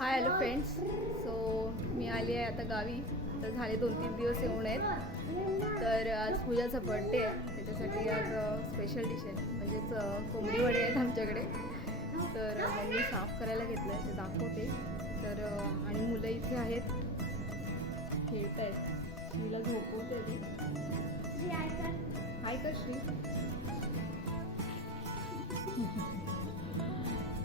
हाय hello friends so मी आली आहे आता गावी. तर झाले दोन तीन दिवस येऊन आहेत. तर आज पूजाचा बर्थडे आहे. त्याच्यासाठी आज स्पेशल डिश आहे. म्हणजेच कोंबडी वडे आहेत आमच्याकडे. तर मी मम्मी साफ करायला घेतलं आहे ते दाखवते. तर आणि मुलं इथे आहेत. खेळत आहेत मुलं झोपवते ती हाय का श्री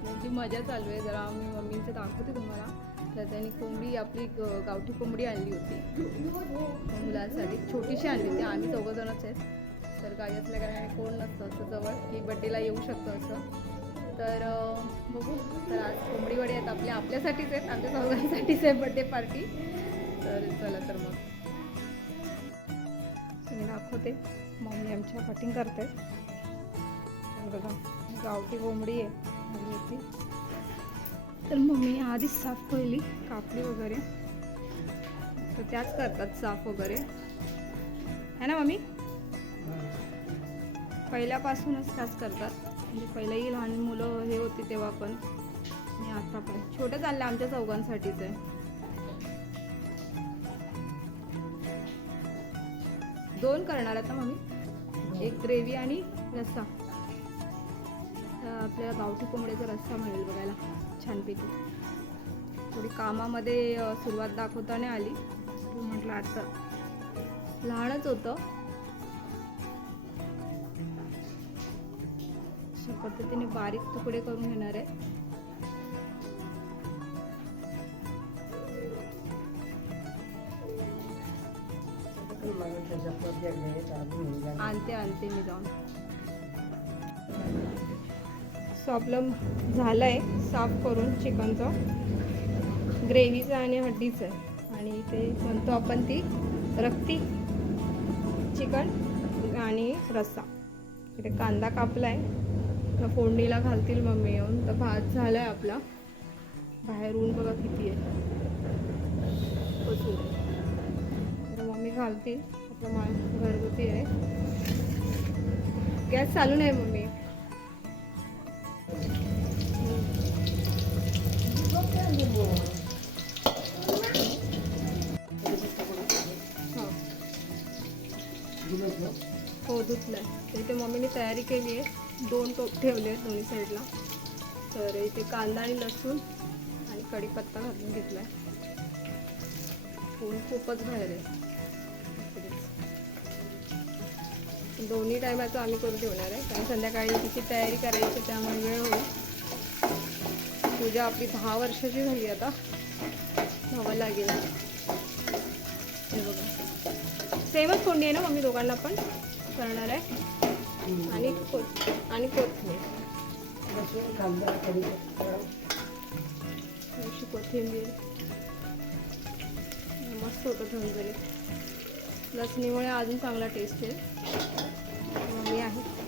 त्यांची मजा चालू आहे. जरा मी मम्मीचं दाखवते तुम्हाला. तर त्यांनी कोंबडी आपली ग- गावठी कोंबडी आणली होती. मुलांसाठी छोटीशी आणली होती. आम्ही चौघंजणच आहेत. तर गावी असल्या कारणाने कोण नसतं असं जवळ की बड्डेला येऊ शकतं असं. तर बघू. तर आज कोंबडी वडे आहेत. आपल्या आपल्यासाठीच आहेत. आमच्या चौघांसाठीच आहे बड्डे पार्टी तर चला तर मग. मी दाखवते. मम्मी आमच्या कटिंग करते. बघा गावठी कोंबडी आहे. आणि तर मम्मी आधीच साफ केली कापली वगैरे. तर त्याच करतात साफ वगैरे. है ना मम्मी? पहिल्यापासूनच त्याच करतात. म्हणजे पहिल्याही लहान मुलं हे होती तेव्हा पण. आणि आता पण. छोटं चाललं आमच्या चौघांसाठीच. आहे दोन करणार आता मम्मी? एक ग्रेव्ही आणि रस्सा. आपल्याला गावठी कोंबड्याचा रस्सा मिळेल बघायला छानपैकी. थोडी कामामध्ये सुरुवात दाखवताना आली. तू म्हटलं आता लहानच होतं. अशा पद्धतीने बारीक तुकडे करून घेणार आहे. आणते आणते मी जाऊन. सो आपलं झालं आहे साफ करून चिकनचं. ग्रेव्हीचं आणि हड्डीचं. आहे आणि ते म्हणतो आपण ती रक्ती चिकन आणि रस्सा. इथे कांदा कापला आहे तर फोडणीला घालतील मम्मी येऊन. तर भात झाला आहे आपला. बाहेर ऊन बघा किती आहे. तर मम्मी घालतील. आपलं मा घरगुती आहे. गॅस चालू नाही मम्मी. हो धुतलं आहे इथे मम्मीने तयारी केली आहे. दोन टोप ठेवले आहेत दोन्ही साईडला. तर इथे कांदा आणि लसूण आणि कढीपत्ता घालून घेतला आहे ऊन खूपच बाहेर आहे. दोन्ही टायमाचं आम्ही करून ठेवणार आहे. कारण संध्याकाळी तिची तयारी करायची त्यामुळे वेळ होईल. पूजा आपली दहा वर्षाची झाली आता. धावा लागेल. हे बघा. सेमच फोडणी आहे ना मम्मी दोघांना पण? करणार आहे. आणि कोथ आणि कोथिंबीर अशी कोथिंबीर. मस्त होतं झणझणीत लसणीमुळे अजून चांगला टेस्ट येईल मम्मी आहे.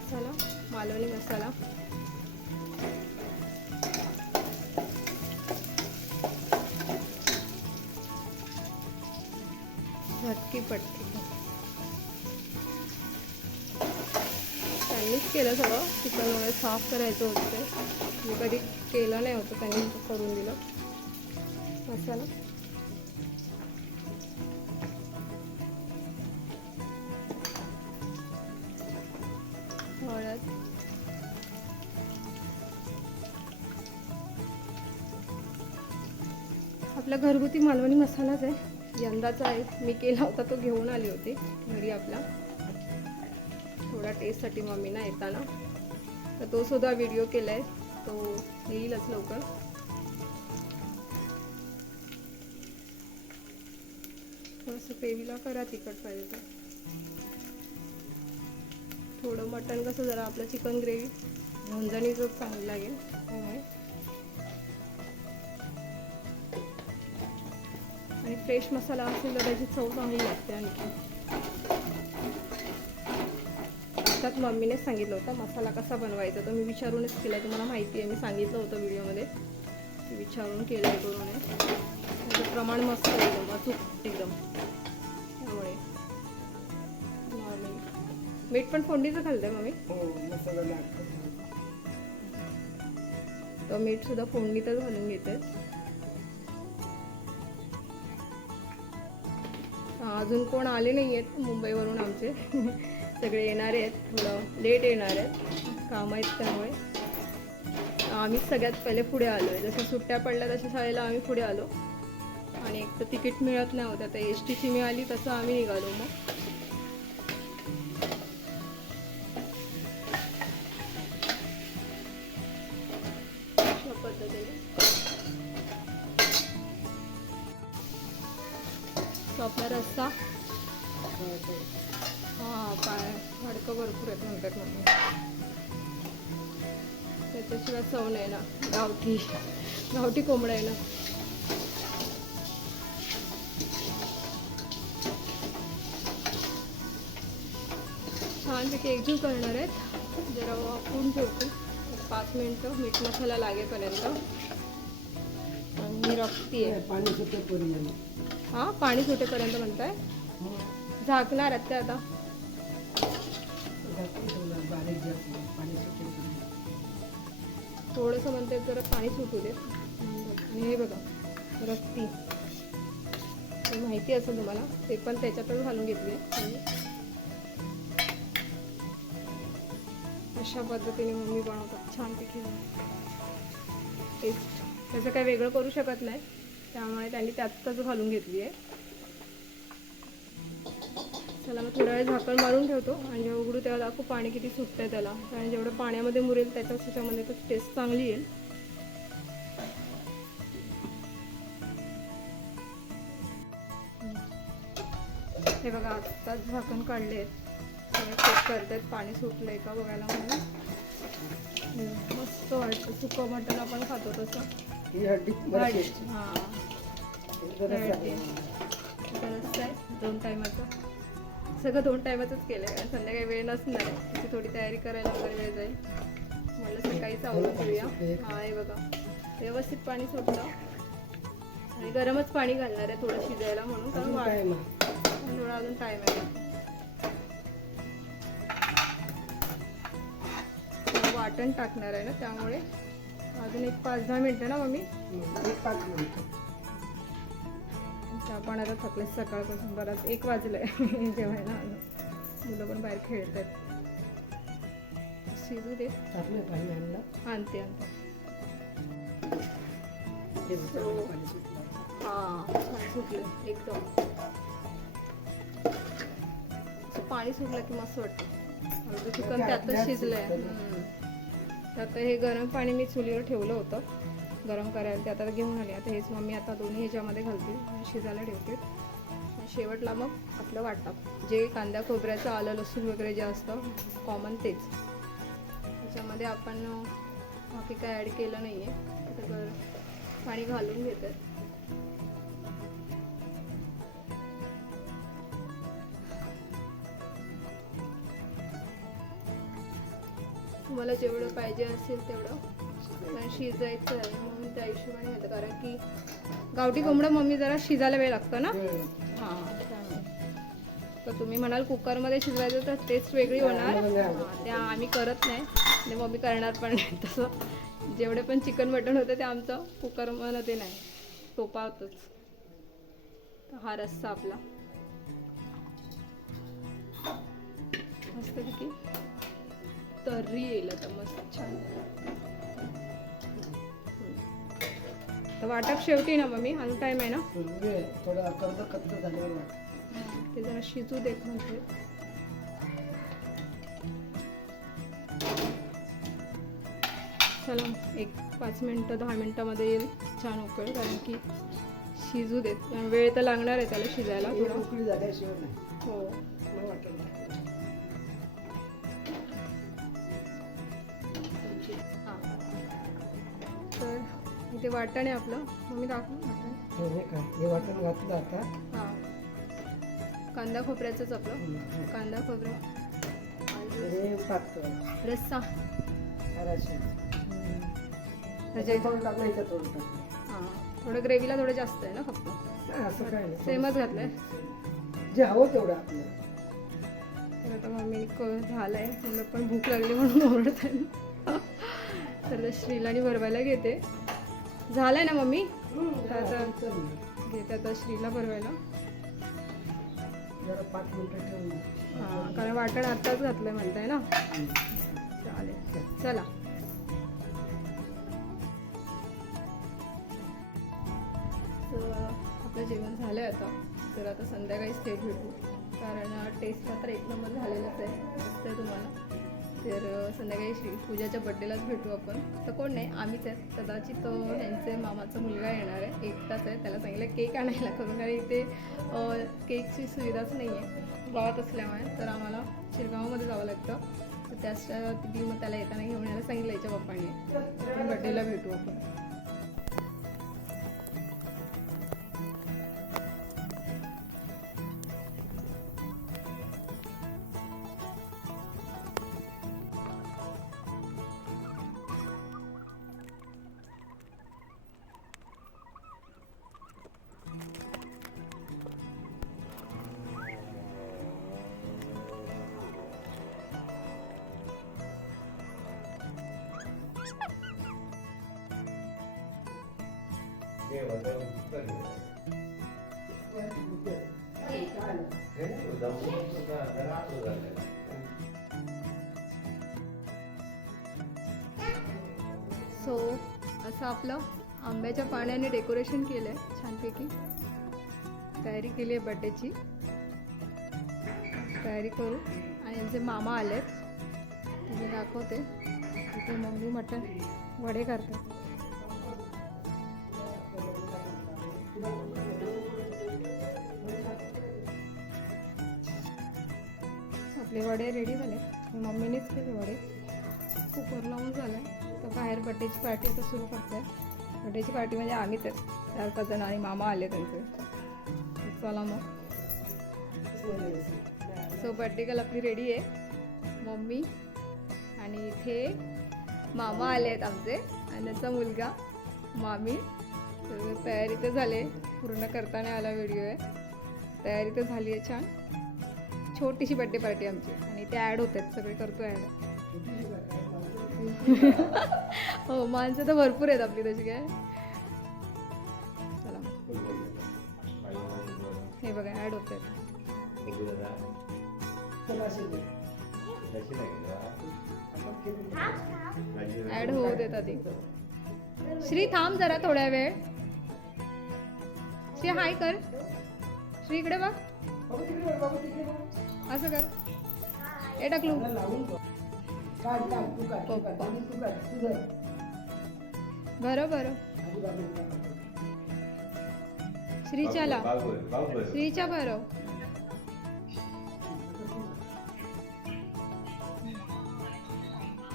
मसाला मालवणी मसाला. झटकी पटकी. त्यांनीच केलं सगळं. चिकन वगैरे साफ करायचं होतं ते. मी कधी केलं नाही होतं त्यांनी करून दिलं. मसाला. आपला घरगुती मालवणी मसालाच आहे. यंदाचा आहे मी केला होता तो घेऊन आली होती घरी आपला. थोडा टेस्टसाठी मम्मीना येताना. तर तो सुद्धा व्हिडिओ केला आहे तो येईलच लवकर. थोडंसं पेवीला करा तिखट पाहिजे तर. थोडं मटण कसं जरा आपलं चिकन ग्रेव्ही. झणझणीचं चांगलं लागेल. त्यामुळे आणि फ्रेश मसाला असेल तर त्याची चव चांगली लागते आणखी त्यात मम्मीने सांगितलं होतं मसाला कसा बनवायचा तर मी विचारूनच केला तुम्हाला माहिती आहे मी सांगितलं होतं व्हिडिओमध्ये विचारून केलं आहे करून आहे त्याचं प्रमाण मस्त आहे एकदम अचूक एकदम त्यामुळे नॉर्मल मीठ पण फोडणीचं घालतंय मम्मी हो मसाला लागतो तर मीठ सुद्धा फोडणीतच घालून घेते अजून कोण आले नाही आहेत मुंबईवरून आमचे. सगळे येणारे आहेत थोडं लेट येणार आहेत काम आहेत त्यामुळे. आम्ही सगळ्यात पहिले पुढे आलो आहे जसं सुट्ट्या पडल्या तशा शाळेला आम्ही पुढे आलो. आणि एक तर तिकीट मिळत नव्हतं तर एस टीची मिळाली तसं आम्ही निघालो मग. आपला रस्सा हां पाय हाडकं भरपूर आहेत म्हणतात मम्मी. त्याच्याशिवाय चव नाही ना. गावठी. गावठी कोंबडा आहे ना. छानपैकी एकजीव करणार आहेत. जरा वापरून ठेवते. पाच मिनटं. मीठ मसाला लागेपर्यंत. आणि मी रखती आहे पाणी सुटेपर्यंत हां पाणी सुटेपर्यंत म्हणताय? झाकणार आहेत ते आता. थोडंसं म्हणते जरा पाणी सुटू दे आणि हे बघा रस्ती माहिती असेल तुम्हाला ते पण त्याच्यातच घालून घेतले अशा पद्धतीने मम्मी बनवतात छानपैकी. टेस्ट त्याचं काही वेगळं करू शकत नाही. त्यामुळे त्यांनी त्यातच घालून घेतली आहे चला मग थोडा वेळ झाकण मारून ठेवतो आणि जेव्हा उघडू तेव्हा दाखवू पाणी किती सुटतंय त्याला. कारण जेवढं पाण्यामध्ये मुरेल त्याच्याच त्याच्यामध्ये तर टेस्ट चांगली येईल. हे बघा आत्ताच झाकण काढले आहेत चेक करतात पाणी सुटलंय का बघायला म्हणून. मस्त वाटतं. सुकं मटण आपण खातो तसं. ही हड्डी हां. दोन टायमाचं सगळं दोन टायमाचंच केलं आहे संध्याकाळी वेळ नसणार त्याची थोडी तयारी करायला वगैरे वेळ जाईल. म्हणलं सकाळीच आवडून घेऊया. हा हे बघा. व्यवस्थित पाणी सुटलं आणि गरमच पाणी घालणार आहे थोडं शिजायला म्हणून. कारण मग थोडा अजून टाईम आहे. वाटण टाकणार आहे ना त्यामुळे. अजून एक पाच दहा मिनटं ना मम्मी? एक पाच मिनिटं. त्या पण आता थकले सकाळपासून बराच एक वाजलंय जेवायला. आलं मुलं पण बाहेर खेळत आहेत शिजू दे. आणते आणते. हे सुटलं. एकदम. पाणी सुटलं की मस्त वाटतं. चिकन त्यातच शिजलंय. तर हे गरम पाणी मी चुलीवर ठेवलं होतं. गरम करायला ते आता घेऊन आले. आता हेच मम्मी आता दोन्ही ह्याच्यामध्ये घालते शिजायला ठेवते शेवटला मग आपलं वाटप. जे कांदा खोबऱ्याचं आलं लसूण वगैरे जे असतं कॉमन तेच. त्याच्यामध्ये आपण बाकी काय ॲड केलं नाही आहे गर पाणी घालून घेतात तुम्हाला जेवढं पाहिजे असेल तेवढं. शिजायचं आहे म्हणून त्या हिशोबाने घेतं कारण की गावठी कोंबडं मम्मी जरा शिजायला वेळ लागतो ना? हं. हां. तर तुम्ही म्हणाल कुकरमध्ये शिजवायचं तर टेस्ट वेगळी होणार. हां, त्या आम्ही करत नाही. आणि मम्मी करणार पण नाही. तसं जेवढे पण चिकन मटण होतं ते आमचं कुकरमध्ये नाही. टोपावतच तर हा रस्सा आपला. मस्तपैकी. तर्री येईल आता मस्त छान. तर वाटप शेवटी ना मम्मी अजून टाईम आहे ना? ते जरा शिजू देत म्हणते चला एक पाच मिनटं दहा मिनटामध्ये येईल. छान उकळ कारण की शिजू देत वेळ तर लागणार आहे त्याला शिजायला ही थोडा. हो. तर इथे वाटण आहे आपलं. मग मी दाखवू वाटण. हे हे वाटण घातलं आता. हां. कांदा खोबऱ्याचंच आपलं. कांदा खोबरं. रस्सा. थोडं हां. ग्रेव्हीला थोडं जास्त आहे ना फक्त? सेमच घातलंय. जे हवं तेवढं आपल्याला तर आता मम्मी झालंय. मुलं पण भूक लागली म्हणून ओरडत आहे तर आता श्रीलानी भरवायला घेते. झालंय ना मम्मी? आता घेते आता श्रीला भरवायला. हां कारण वाटण आत्ताच घातलंय म्हणताय ना? चालेल चला. तर आपलं जेवण झालं आहे आता. तर आता संध्याकाळीच थेट भेटू. कारण टेस्ट मात्र एक नंबर झालेलंच आहे. दिसतंय तुम्हाला. तर संध्याकाळी श्री पूजाच्या बड्डेलाच भेटू आपण. तर कोण नाही आम्हीच आहे. कदाचित तो यांचे मामाचा मुलगा येणार आहे. एकटाच आहे. त्याला सांगितलं केक आणायला करून कारण इथे केकची सुविधाच नाही आहे गावात असल्यामुळे तर आम्हाला शिरगावामध्ये जावं लागतं. तर त्यासाठी मग त्याला येताना घेऊन यायला सांगितलं याच्या पप्पाने. बड्डेला भेटू आपण. सो असं आपलं आंब्याच्या पाण्याने डेकोरेशन केलं आहे छानपैकी. तयारी केली आहे बड्डेची तयारी करू. आणि यांचे मामा आलेत. मी दाखवते. इथे मम्मी मटण वडे करतात. वडे रेडी झाले. मम्मीनेच केले वडे. कुकर लावून झालं. तर बाहेर बड्डेची पार्टी आता सुरू करते. बड्डेची पार्टी म्हणजे आम्हीच आहेत चार पाच जण आणि मामा आले त्यांचे. चला मग. सो बड्डे गल आपली रेडी आहे. मम्मी आणि इथे मामा आले आहेत आमचे. आणि त्यांचा मुलगा मामी. तयारी तर झाले. पूर्ण करताना आला व्हिडिओ आहे. तयारी तर झाली आहे छान. छोटीशी बड्डे पार्टी आमची. आणि ते ॲड होत आहेत सगळे करतो ॲड हो माणसं तर भरपूर आहेत आपली तशी काय. चला. हे बघा ॲड होत आहेत ॲड होऊ देत आधी. श्री थांब जरा थोड्या वेळ. श्री हाय कर. श्री इकडे बघ. असं कर. ए टाकलू. बरं बरं. श्रीच्याला श्रीच्या बरं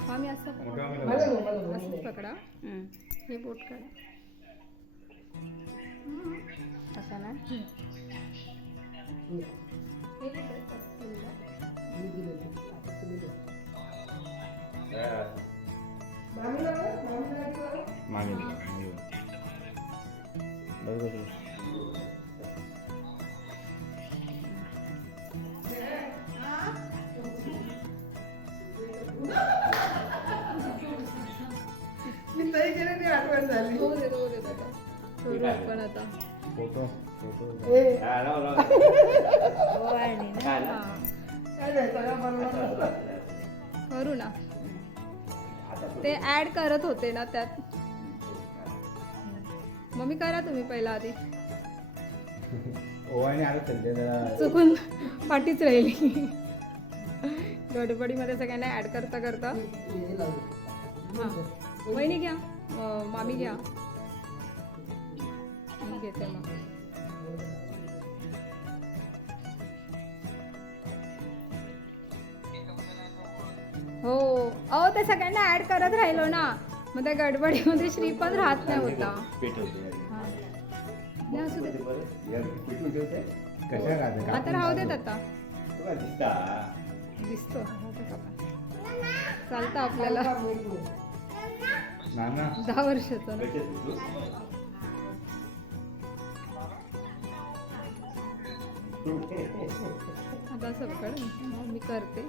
आम्ही असं मला पकडा हे बोट काढा. असं ना? मी ताई केलं नाही आठवण झाली हो हो आता करू आपण आता ए, हो आणि ना काय झालं? करू ना ते ऍड करत होते ना त्यात. मम्मी करा तुम्ही पहिला आधी. ओवाने आलं सध्या जरा. चुकून पाठीच राहिली. गडबडीमध्ये सगळ्यांना ऍड करता करता. हे. हा. वहिनी घ्या. अं, मामी घ्या. मी घेते मग. हो. अहो ते सगळ्यांना ऍड करत राहिलो ना. मग त्या गडबडीमध्ये श्री पण राहत नाही होता. हा. नाही, असू दे. खाते आता राहू देत आता. दिसता. चालतं आपल्याला. नाना. दहा वर्षाचं. आता असं पकड मग मी करते.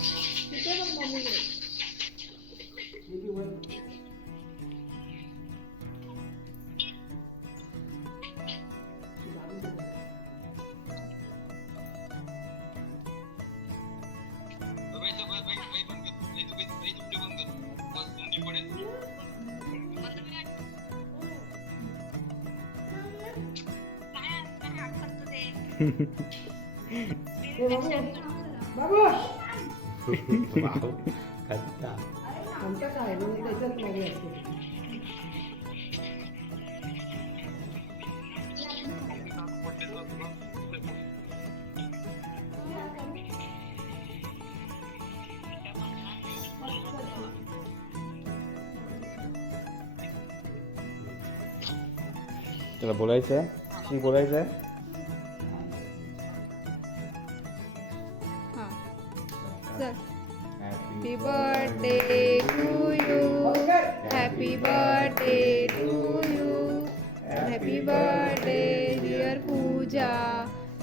बाबा वाव. खट्टा. आमच्या काय म्हणजे त्याच्यात मागे असते तुला बोलायचं आहे मी बोलायचं आहे Pooja.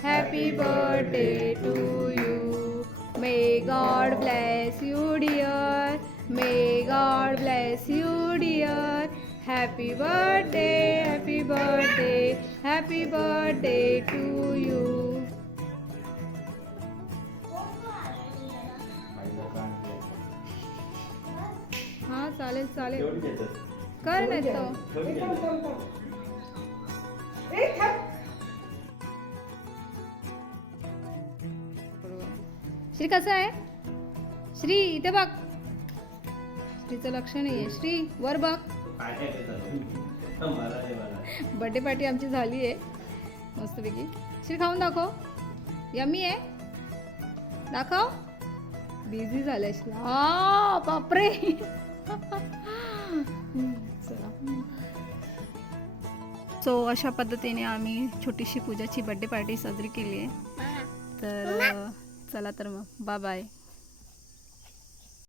Happy birthday to you may God bless you dear may God bless you dear happy birthday happy birthday happy birthday to you हां चालेल चालेल. कर नाही तर श्री कसं आहे? श्री इथे बघ. श्रीचं लक्ष नाही आहे श्री वर बघ. बर्थडे पार्टी आमची झाली आहे मस्तपैकी. श्री खाऊन दाखव. यमी आहे. दाखव. बिझी झालाय श्री. बापरे. सो अशा पद्धतीने आम्ही छोटीशी पूजाची बर्थडे पार्टी साजरी केली आहे तर चला तर मग बाय बाय